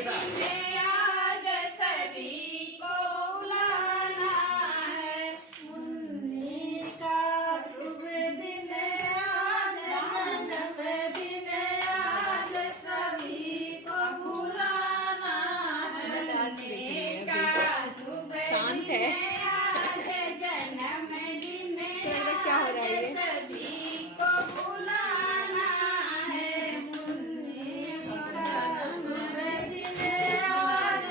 आज सभी को बुलाना है। मुन्नी का शुभ दिन आज, जन्मदिन आज सभी को बुलाना है। मुन्नी का शुभ दिन आज, जन्मदिन क्या हो रहा है ये? सभी को बुलाना है। मुन्नी का शुभ दिन आज,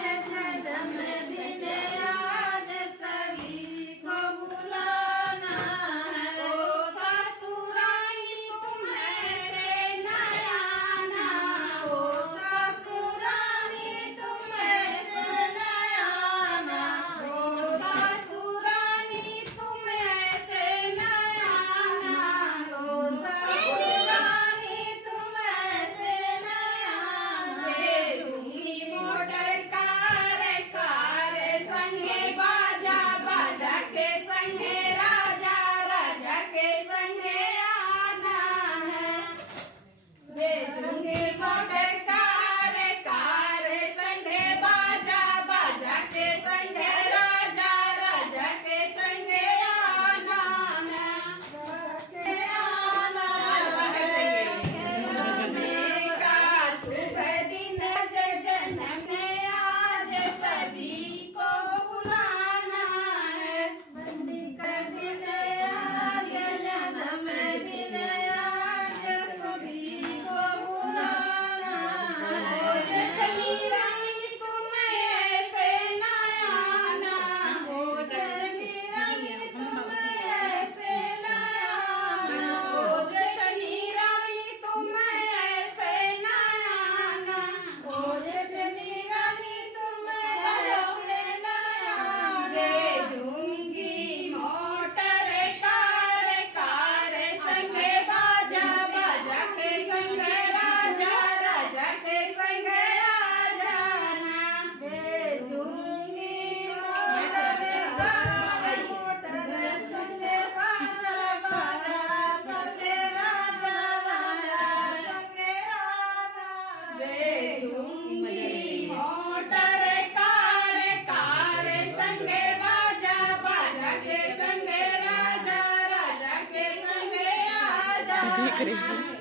जन्मदिन आज सभी को बुलाना है। ओ ससुरानी तुम ऐसे न आना, ओ ससुरानी तुम ऐसे न आना, ओ ससुरानी तुम ऐसे न आना, ओ ससुरानी तुम ऐसे न आना। भेजूंगी मोटर कार संगे बाजा, बाजा के संगे राजा, राजा के संगे आजा है। भेजूंगी मोटर कार संगे बाजा, बाजा के संगे राजा, राजा के संगे आना है। आना है। मुन्नी का शुभ दिन जन्म आज सभी को बुलाना है। मुन्नी का दिन आज, जन्मदिन आज सभी को बुलाना है। ओ जटनी रानी तुम ऐसे न आना, ओ जटनी रानी तुम ऐसे न आना, ओ जटनी रानी तुम ऐसे न आना, ओ जटनी रानी तुम ऐसे न आना। भेजूंगी मोटर कार संगे बाजा, बाजा के संगे राजा, राजा के संगे आ जाना। भेजूंगी मोटर संगे बाजा, बाजा संगे राजा, राजा संगे आना। भेजूंगी मोटर कार संगे राजा, बाजा के संगे राजा, राजा के संगे आ जाना। देख रही हूँ।